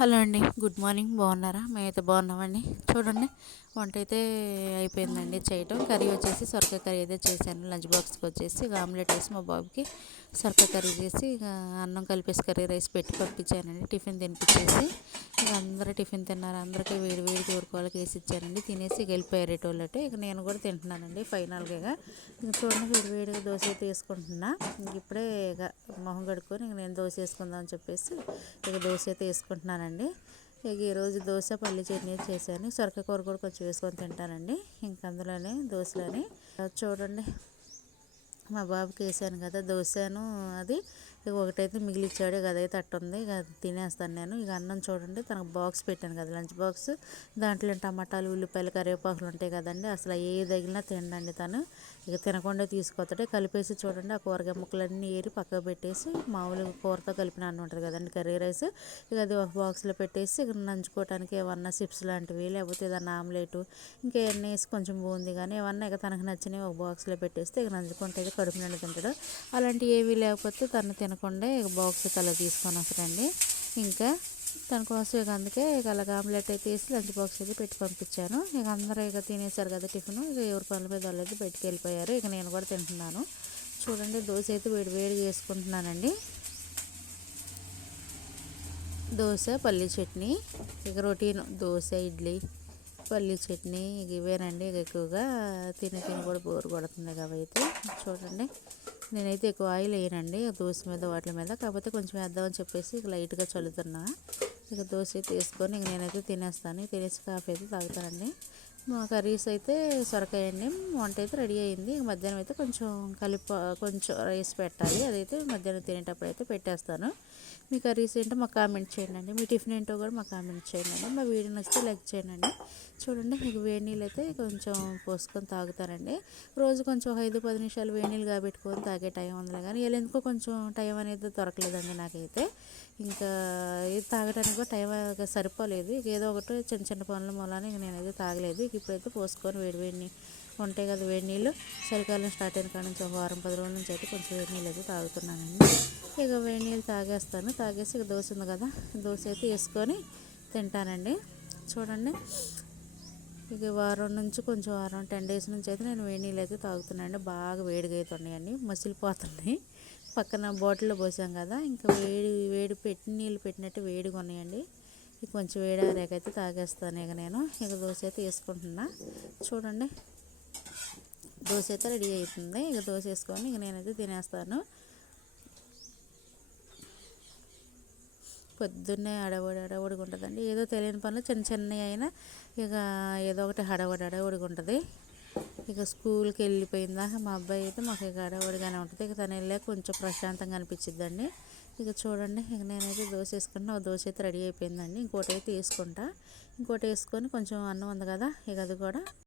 Hello అండి, good morning. బాగున్నారా? మేమైతే బాగున్నామండి. చూడండి, వంట అయితే అయిపోయిందండి చేయటం. కర్రీ వచ్చేసి సొరకాయ కర్రీ అయితే చేశాను. లంచ్ బాక్స్కి వచ్చేసి ఇక ఆమ్లెట్ వేసి మా బాబుకి సొరకాయ కర్రీ చేసి ఇక అన్నం కలిపేసి కర్రీ రైస్ పెట్టి పంపించానండి. టిఫిన్ తినిపించేసి ఇక అందరూ టిఫిన్ తిన్నారు. అందరికీ వేడి వేడికి ఊరుకోవాలకి వేసి ఇచ్చానండి. తినేసి ఇక వెళ్ళిపోయారు ఎటోళ్ళటే. ఇక నేను కూడా తింటున్నానండి ఫైనల్గా. ఇక చూడండి, వేడి వేడిగా దోశ అయితే వేసుకుంటున్నా. ఇంక ఇప్పుడే ఇక మొహం కడుక్కొని ఇక నేను దోశ వేసుకుందాం అని చెప్పేసి ఇక దోశ అయితే వేసుకుంటున్నానండి. ఇక ఈరోజు దోశ పల్లి చట్నీ చేశాను. సొరకాయ కూర కూడా కొంచెం వేసుకొని తింటానండి. ఇంక అందులోనే దోశలోనే చూడండి, మా బాబుకి వేసాను కదా దోశను, అది ఇక ఒకటైతే మిగిలిచ్చాడు. ఇక అదైతే అట్టుంది. ఇక తినేస్తాను నేను. ఇక అన్నం చూడండి, తనకు బాక్స్ పెట్టాను కదా, లంచ్ బాక్స్. దాంట్లో టమాటాలు, ఉల్లిపాయలు, కరివేపాకులు ఉంటాయి కదండి. అసలు ఏ తగిలినా తినండి తను. ఇక తినకుండా తీసుకొస్తాడే. కలిపేసి చూడండి, ఆ కూరగాయ ముక్కలన్నీ ఏరి పక్కకు పెట్టేసి మామూలుగా కూరతో కలిపిన అన్నం ఉంటుంది కదండి, కర్రీ రైస్. ఇక అది ఒక బాక్స్లో పెట్టేసి ఇక నంచుకోవడానికి ఏమన్నా చిప్స్ లాంటివి, లేకపోతే ఏదన్నా ఆమ్లెట్ ఇంకేమన్నా వేసి కొంచెం బూంది కానీ ఏమన్నా ఇక తనకు నచ్చినవి ఒక బాక్స్లో పెట్టేస్తే ఇక నంచుకుంటే కడుపు నిండా తింటాడు. అలాంటివి ఏమీ లేకపోతే తను తినకుండా ఇక బాక్స్ అలా తీసుకొని వస్తాడండి. ఇంకా తన కోసం ఇక అందుకే ఇక అలాగ ఆమ్లెట్ అయితే వేసి లంచ్ బాక్స్ అయితే పెట్టి పంపించాను. ఇక అందరూ ఇక తినేసారు కదా టిఫిన్. ఇక ఎవరి పనుల మీద వాళ్ళు అయితే బయటికి వెళ్ళిపోయారు. ఇక నేను కూడా తింటున్నాను. చూడండి, దోశ అయితే వేడి వేడిగా వేసుకుంటున్నానండి. దోశ పల్లీ చట్నీ, ఇక రొటీన్ దోశ, ఇడ్లీ, పల్లీ చట్నీ ఇక ఇవేనండి. ఇక ఎక్కువగా తిని కూడా బోరు కొడుతుంది కాబట్టి చూడండి, నేనైతే ఎక్కువ ఆయిల్ వేయనండి దోశ మీద వాటి మీద. కాకపోతే కొంచెం వేద్దామని చెప్పేసి ఇక లైట్గా చల్లుతున్నా. ఇక దోశ అయితే వేసుకొని ఇక నేనైతే తినేస్తాను. తినేసి కాఫీ అయితే తాగుతానండి. మా కర్రీస్ అయితే సొరకాయ అండి. వంట అయితే రెడీ అయింది. మధ్యాహ్నం అయితే కొంచెం కొంచెం రైస్ పెట్టాలి. అదైతే మధ్యాహ్నం తినేటప్పుడు అయితే పెట్టేస్తాను. మీ కర్రీస్ ఏంటో మాకు కామెంట్ చేయండి. మీ టిఫిన్ ఏంటో కూడా మాకు కామెంట్ చేయండి. మా వీడియో నచ్చితే లైక్ చేయండి. చూడండి, ఇక వేడి నీళ్ళు అయితే కొంచెం పోసుకొని తాగుతారండి. రోజు కొంచెం ఒక 5-10 నిమిషాలు వేడి నీళ్ళు కాబెట్టుకొని తాగే టైం ఉందిలే కానీ వీళ్ళు ఎందుకో కొంచెం టైం అనేది దొరకలేదండి నాకైతే. ఇంకా ఇది తాగడానికి కూడా టైం సరిపోలేదు. ఇక ఏదో ఒకటి చిన్న చిన్న పనుల మూలాన ఇక నేనైతే తాగలేదు. ఇక ఇప్పుడైతే పోసుకొని వేడి ఉంటాయి కదా వేడి నీళ్ళు, చలికాలం స్టార్ట్ అయిన కాడ నుంచి ఒక 10 రోజుల నుంచి అయితే కొంచెం వేడి నీళ్ళు అయితే తాగుతున్నానండి. ఇక వేడి నీళ్ళు తాగేస్తాను. తాగేసి ఇక దోశ ఉంది కదా, దోశ అయితే వేసుకొని తింటానండి. చూడండి, ఇక వారం 10 డేస్ నుంచి అయితే నేను వేడి నీళ్ళు అయితే తాగుతున్నానండి. బాగా వేడిగా అయితే ఉన్నాయండి, మసిలిపోతున్నాయి. పక్కన బాటిల్లో పోసాం కదా, ఇంకా వేడి నీళ్ళు పెట్టినట్టు వేడిగా ఉన్నాయండి. ఇక కొంచెం వేడారేకైతే తాగేస్తాను. ఇక దోశ అయితే వేసుకుంటున్నా. చూడండి, దోశ అయితే రెడీ అవుతుంది. ఇక దోశ వేసుకొని ఇక నేనైతే తినేస్తాను. పొద్దున్నే హడావుడిగా ఉంటుందండి. ఏదో తెలియని పనులు చిన్న చిన్నవి అయినా ఇక ఏదో ఒకటి హడావుడిగా ఉంటుంది. ఇక స్కూల్కి వెళ్ళిపోయిందాక మా అబ్బాయి అయితే మాకు ఇక హడావుడిగానే ఉంటుంది. ఇక తను వెళ్ళాక కొంచెం ప్రశాంతంగా అనిపించిద్దండి. ఇక చూడండి, ఇక నేనైతే దోశ వేసుకుంటున్నా. ఒక దోశ అయితే రెడీ అయిపోయిందండి. ఇంకోటి అయితే వేసుకుంటా. ఇంకోటి వేసుకొని కొంచెం అన్నం ఉంది కదా, ఇక అది కూడా